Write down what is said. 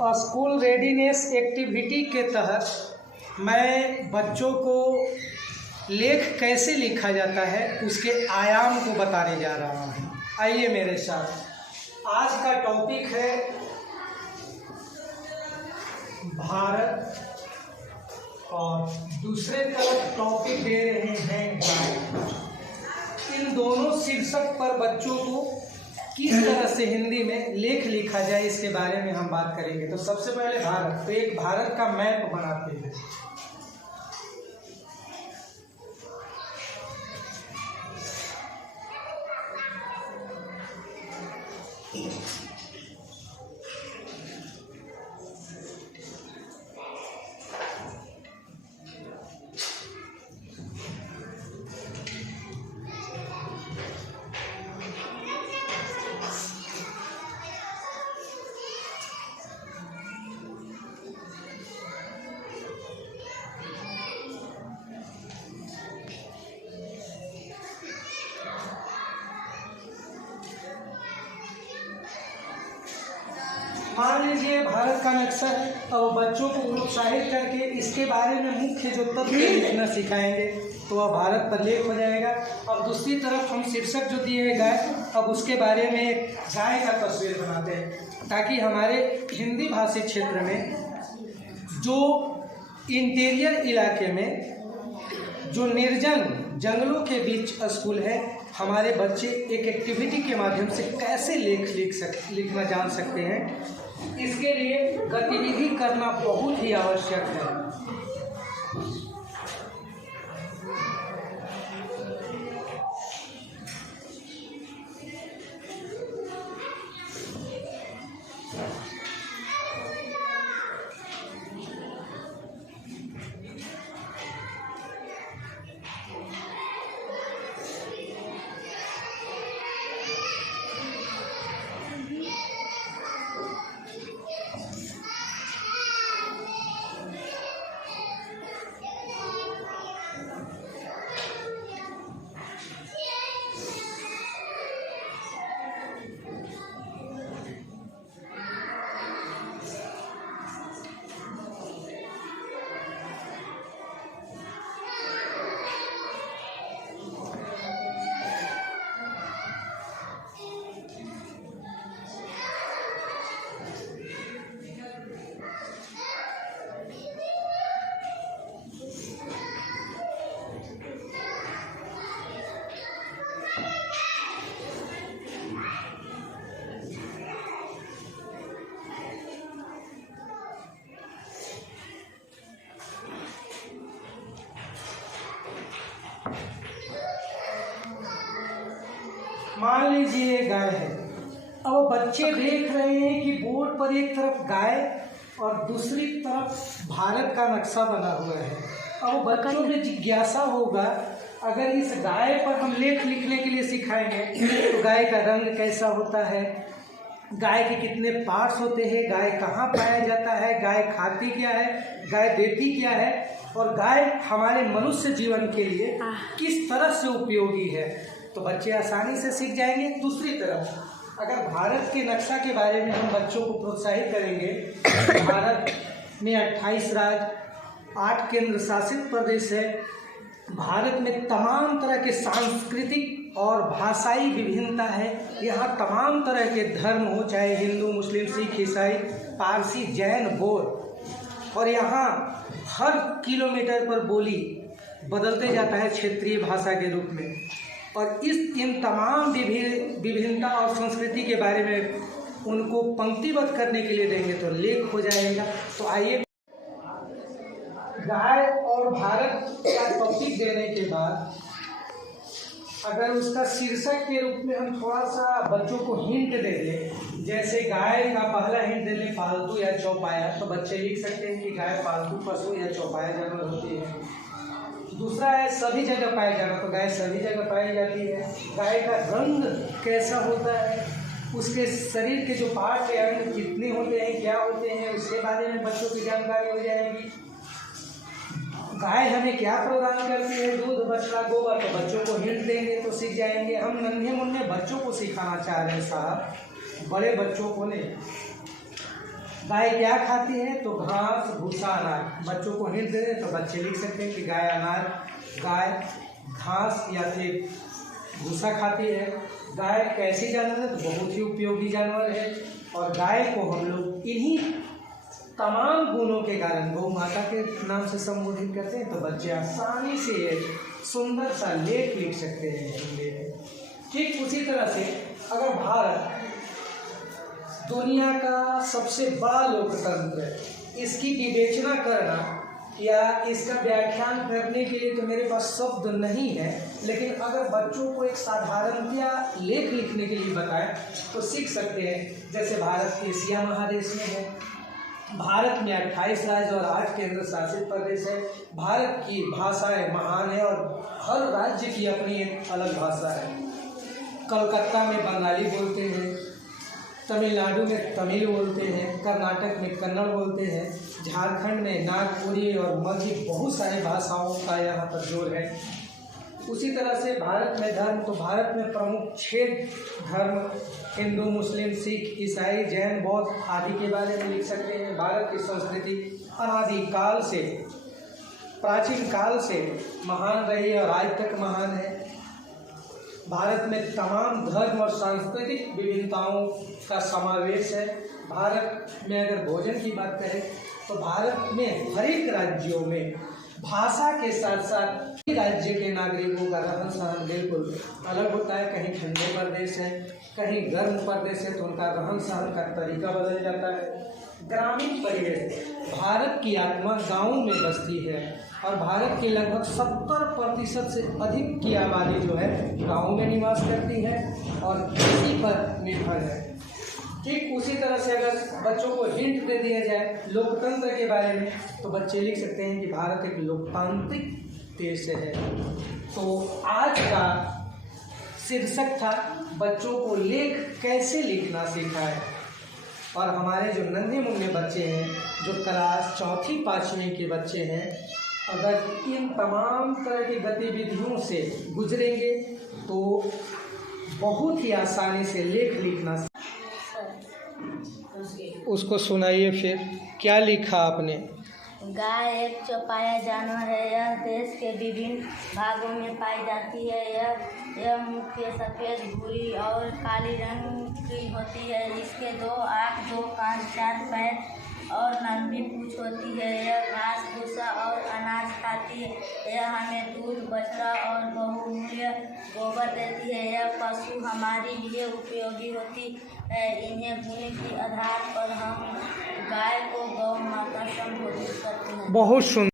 School readiness activity के तहत मैं बच्चों को लेख कैसे लिखा जाता है उसके आयाम को बताने जा रहा हूँ। आइए मेरे साथ। आज का टॉपिक है भारत और दूसरे तरफ टॉपिक दे रहे हैं गाय। इन दोनों शीर्षक पर बच्चों को किस तरह से हिंदी में लेख लिखा जाए इसके बारे में हम बात करेंगे। तो सबसे पहले भारत, तो एक भारत का मैप बनाते हैं। मान लीजिए भारत का नक्शा है और बच्चों को प्रोत्साहित करके इसके बारे में मुख्य जो तथ्य लिखना सिखाएंगे तो वह भारत पर लेख हो जाएगा। और दूसरी तरफ हम शीर्षक जो दिए हैं गाय, अब उसके बारे में एक गाय का तस्वीर बनाते हैं ताकि हमारे हिंदी भाषी क्षेत्र में जो इंटीरियर इलाके में जो निर्जन जंगलों के बीच स्कूल है, हमारे बच्चे एक एक्टिविटी के माध्यम से कैसे लिखना जान सकते हैं। इसके लिए गतिविधि करना बहुत ही आवश्यक है। मान लीजिए गाय है। अब बच्चे देख रहे हैं कि बोर्ड पर एक तरफ गाय और दूसरी तरफ भारत का नक्शा बना हुआ है। अब बच्चों में जिज्ञासा होगा, अगर इस गाय पर हम लेख लिखने के लिए सिखाएंगे तो गाय का रंग कैसा होता है, गाय के कितने पार्ट्स होते हैं, गाय कहाँ पाया जाता है, गाय खाती क्या है, गाय देती क्या है, और गाय हमारे मनुष्य जीवन के लिए किस तरह से उपयोगी है, तो बच्चे आसानी से सीख जाएंगे। दूसरी तरफ अगर भारत के नक्शा के बारे में हम बच्चों को प्रोत्साहित करेंगे, भारत में 28 राज्य, 8 केंद्र शासित प्रदेश है। भारत में तमाम तरह के सांस्कृतिक और भाषाई विभिन्नता है। यहाँ तमाम तरह के धर्म हो, चाहे हिंदू, मुस्लिम, सिख, ईसाई, पारसी, जैन, बौद्ध, और यहाँ हर किलोमीटर पर बोली बदलते जाता है क्षेत्रीय भाषा के रूप में। और इन तमाम विभिन्नता और संस्कृति के बारे में उनको पंक्तिबद्ध करने के लिए देंगे तो लेख हो जाएगा। तो आइए, गाय और भारत का टॉपिक देने के बाद अगर उसका शीर्षक के रूप में हम थोड़ा सा बच्चों को हिंट दे दें, जैसे गाय का पहला हिंट दे दें पालतू या चौपाया, तो बच्चे लिख सकते हैं कि गाय पालतू पशु या चौपाया जानवर होती है। दूसरा है सभी जगह पाया जाना, तो गाय सभी जगह पाई जाती है। गाय का रंग कैसा होता है, उसके शरीर के जो पार्ट या अंग कितने होते हैं, क्या होते हैं, उसके बारे में बच्चों की जानकारी हो जाएगी। गाय हमें क्या प्रदान करती है, दूध, बछड़ा, गोबर, तो बच्चों को हिंट देंगे तो सीख जाएंगे। हम नन्हे मुन्ने बच्चों को सिखाना चाह रहे हैं साहब, बड़े बच्चों को नहीं। गाय क्या खाती है? तो घास, भूसा, अनाज। बच्चों को हिंट दे दें तो बच्चे लिख सकते हैं कि गाय घास या फिर भूसा खाती है। गाय कैसी जानवर है? तो बहुत ही उपयोगी जानवर है। और गाय को हम लोग इन्हीं तमाम गुणों के कारण गौ माता के नाम से संबोधित करते हैं। तो बच्चे आसानी से एक सुंदर सा लेख लिख सकते हैं हिंदी में। ठीक उसी तरह से अगर भारत दुनिया का सबसे बड़ा लोकतंत्र है, इसकी विवेचना करना या इसका व्याख्यान करने के लिए तो मेरे पास शब्द नहीं है, लेकिन अगर बच्चों को एक साधारणतया लेख लिखने के लिए बताएं तो सीख सकते हैं। जैसे भारत एशिया महादेश में है, भारत में 28 राज्य और 8 केंद्र शासित प्रदेश है। भारत की भाषाएं महान है और हर राज्य की अपनी एक अलग भाषा है। कलकत्ता में बंगाली बोलते हैं, तमिलनाडु में तमिल बोलते हैं, कर्नाटक में कन्नड़ बोलते हैं, झारखंड में नागपुरी और मध्य बहुत सारी भाषाओं का यहाँ पर जोर है। उसी तरह से भारत में धर्म, तो भारत में प्रमुख 6 धर्म हिंदू, मुस्लिम, सिख, ईसाई, जैन, बौद्ध आदि के बारे में लिख सकते हैं। भारत की संस्कृति अनादिकाल से, प्राचीन काल से महान रही है और आज तक महान है। भारत में तमाम धर्म और सांस्कृतिक विभिन्नताओं का समावेश है। भारत में अगर भोजन की बात करें तो भारत में हर एक राज्यों में भाषा के साथ साथ राज्य के नागरिकों का रहन सहन बिल्कुल अलग होता है। कहीं ठंडे प्रदेश है, कहीं गर्म प्रदेश है, तो उनका रहन सहन का तरीका बदल जाता है। ग्रामीण परिवेश, भारत की आत्मा गाँव में बसती है और भारत की लगभग 70% से अधिक की आबादी जो है गाँव में निवास करती है और इसी पर निर्भर है। ठीक उसी तरह से अगर बच्चों को हिंट दे दिया जाए लोकतंत्र के बारे में तो बच्चे लिख सकते हैं कि भारत एक लोकतांत्रिक देश है। तो आज का शीर्षक था बच्चों को लेख कैसे लिखना सिखाएं। और हमारे जो नन्हे मुन्ने बच्चे हैं, जो क्लास 4वीं 5वीं के बच्चे हैं, अगर इन तमाम तरह की गतिविधियों से गुजरेंगे तो बहुत ही आसानी से लेख लिखना। उसको सुनाइए फिर, क्या लिखा आपने? गाय एक चौपाया जानवर है। यह देश के विभिन्न भागों में पाई जाती है। यह मुख्य सफ़ेद, भूरी और काली रंग की होती है। इसके 2 आँख, 2 कान, 4 पैर और लंबी पूँछ होती है। यह घास, भूसा और अनाज खाती है। यह हमें दूध, बछड़ा और बहुमूल्य गोबर देती है। यह पशु हमारे लिए उपयोगी होती है। इन्हें गुण के आधार पर हम गाय को गौ माता संबोधित करते हैं। बहुत सुंदर।